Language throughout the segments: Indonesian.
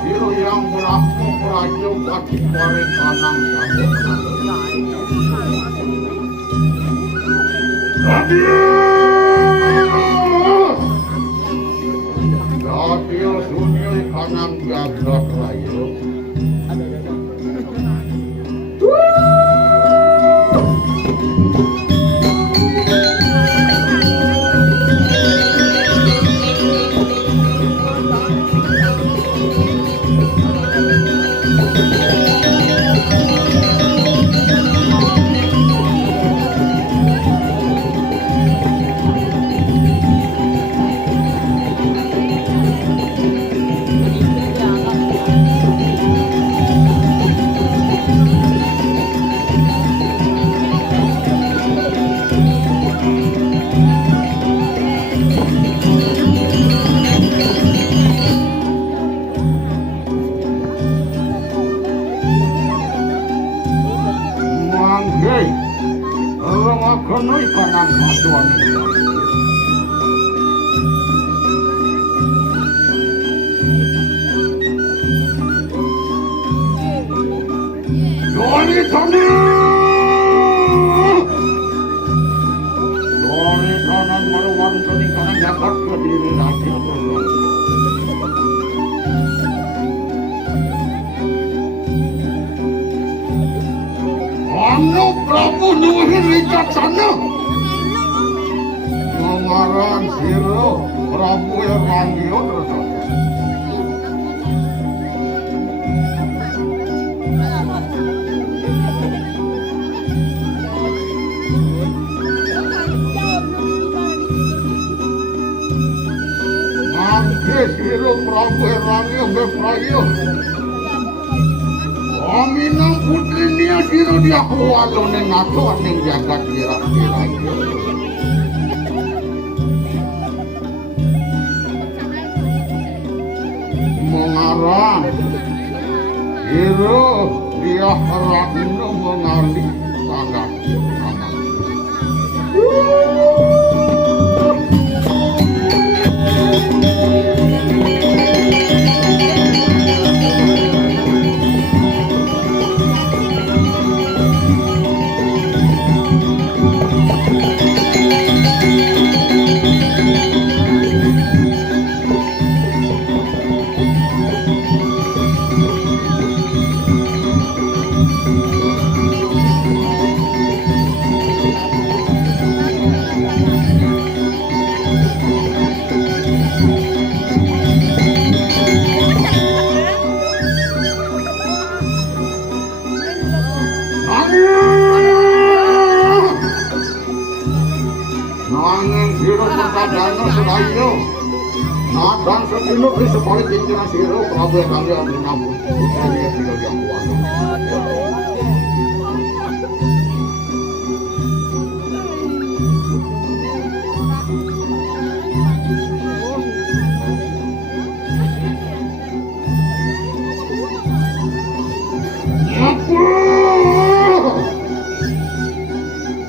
siro yang beraku prajo pati pare kanang Radio sunil kanang jagat rayo. Konoy kanang matuan nila. Doni Tani! Doni kanang maluwan Doni kanang yakat ke diri lagi. Anu Prabu Nuhin Wicaksana mengaran siro Prabu Erlangio terus Mangke siro Prabu Erlangio beprayo Aminang putri niya siro dia kualo neng ato neng jagat kira-kira mengarang siro dia harapino mengali sangat aman. Dan sebelum di sekolah tinggal siro Prabu Erlangga menabur putri siro yang kuat.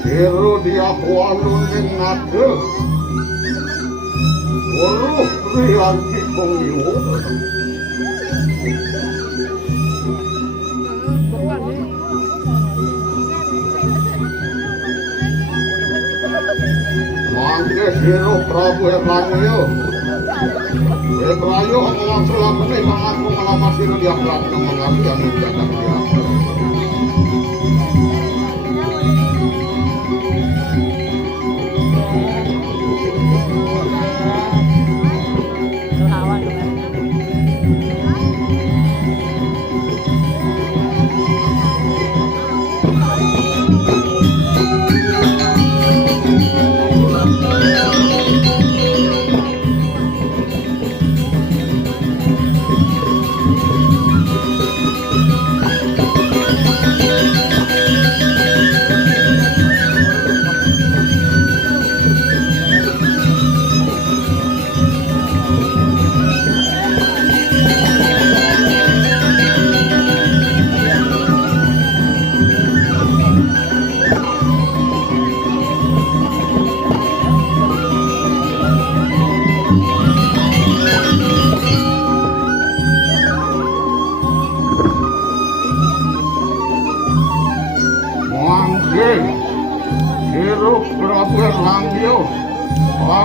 Siro dia kualun ngade. Waduh, lagi kongiwo. Mangke siro Prabu Erlangga. Bebrayo ngomong selakene mengaku ngalamat siro dia belakang mengabian jagat dia.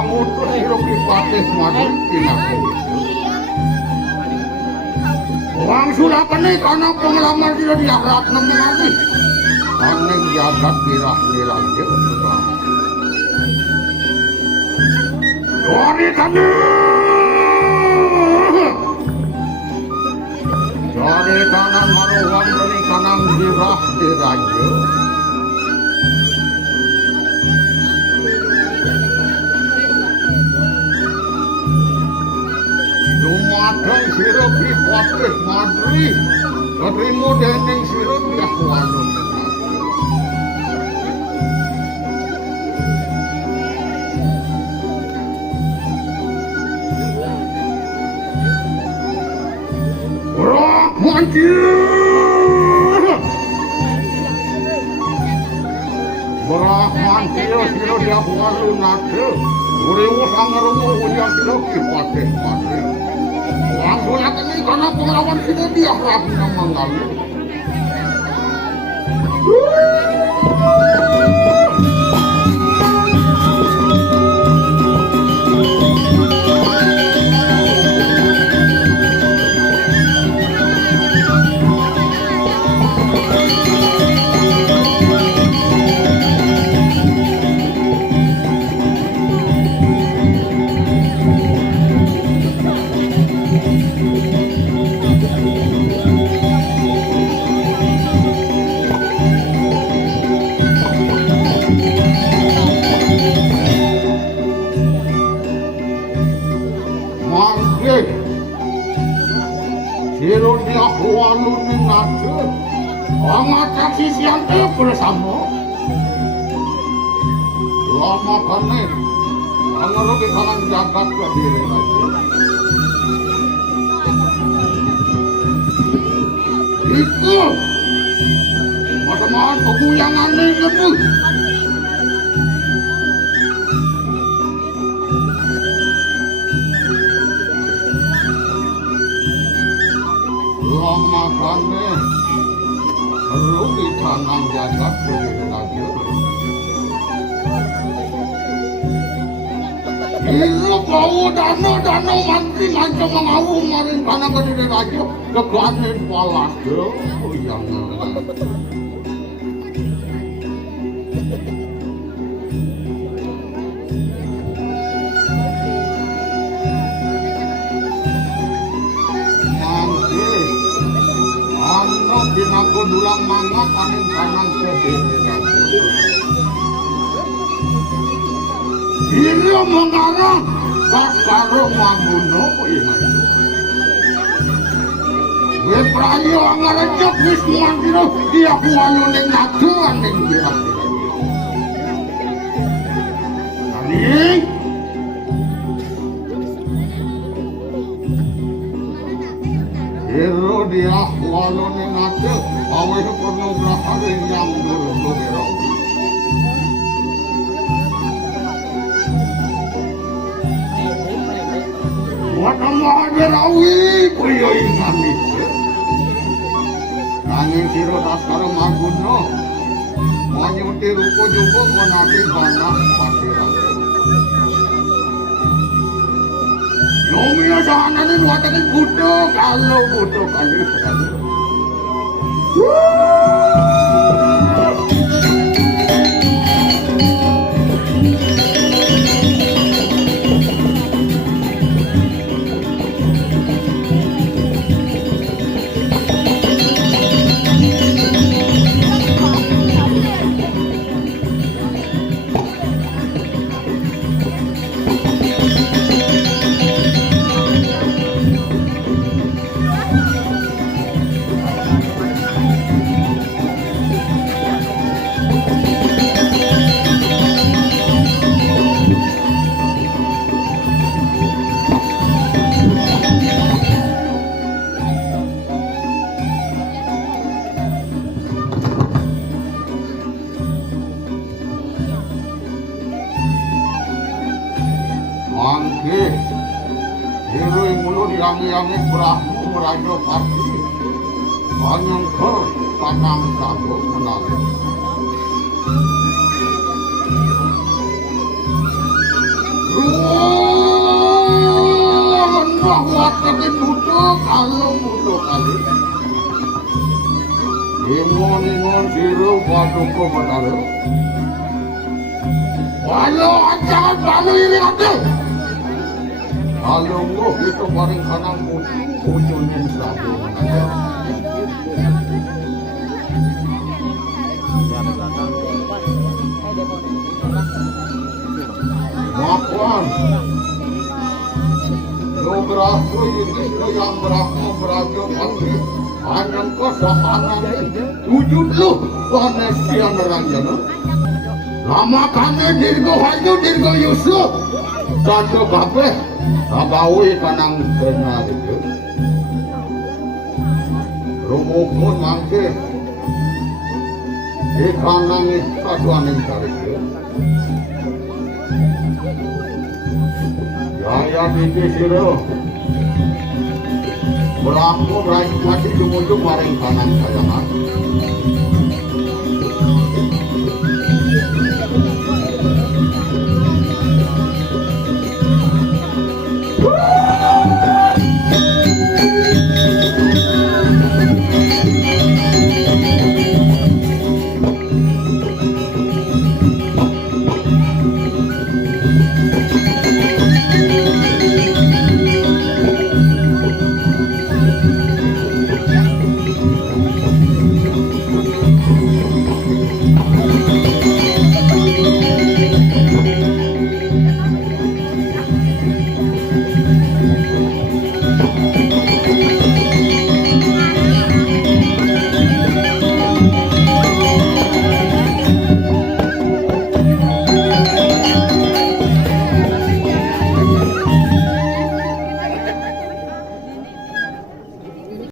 utus sira ki patih madhep kinakau. Wang sulakane kana pengalaman sira diakhlak nemen aning jagat birah niraja putra. Dori tani. Dori kanan maruwan dari kanan birah niraja. Dumadang sira ki patih madri. Ketrimo dening sira diakwanun. Brahman sira sira diakwalu nate uriwu sangremu uya sira ki patih madri. Langsung lakene kana penglawan sira diakhlak manggalu. Siro diakwalu ninate amat sisiante bersama lama kane angaro di kanan jagat ke diri raja itu macam-macam keguyangan ini lebu lama kane perlu di kanan jagat ke diri raja. Iya bau dano mantri ngancam mengawu maring kanan ke diri raja keganin palas tuh jangan. Aku dulang mangga paling kanan ke diri raja. Dia mengarang kakaro mamuno ingat. Gue prayo ngarejek wis muandiro dia kualu ning nadu ning dia. Nani? Hero dia kualu ning nadu aweh perlu berapa yang dulu. Watamu rawi kuyo ingami. Nanging sira taskara maguno. Manyuti rupa juga konati banah pasiran. Nomia sahanane nuatane budo kalau budo kali sekali. Yang Brahmu merajo pati banyak ke tanam tabu kenal Rendah watekin butuh kalau butuh kali. Ingon-ingon siru paduka matara. Walau anjangan balu ini ada. Kalau ngoh itu paling kanang ujungnya sabu. Makuan. Lo beraku ini yang beraku beraku pasti. Anang kesahanan wujud lu panas kian ranjana. Lama kami dirgo haju dirgo Yusuf. Tanto kabeh abawi kanang benar itu. Rumukun mangke ikanang kaduan yang tarik itu. Jaya binti siro berlaku raih masih jumujung maring kanan kajangan.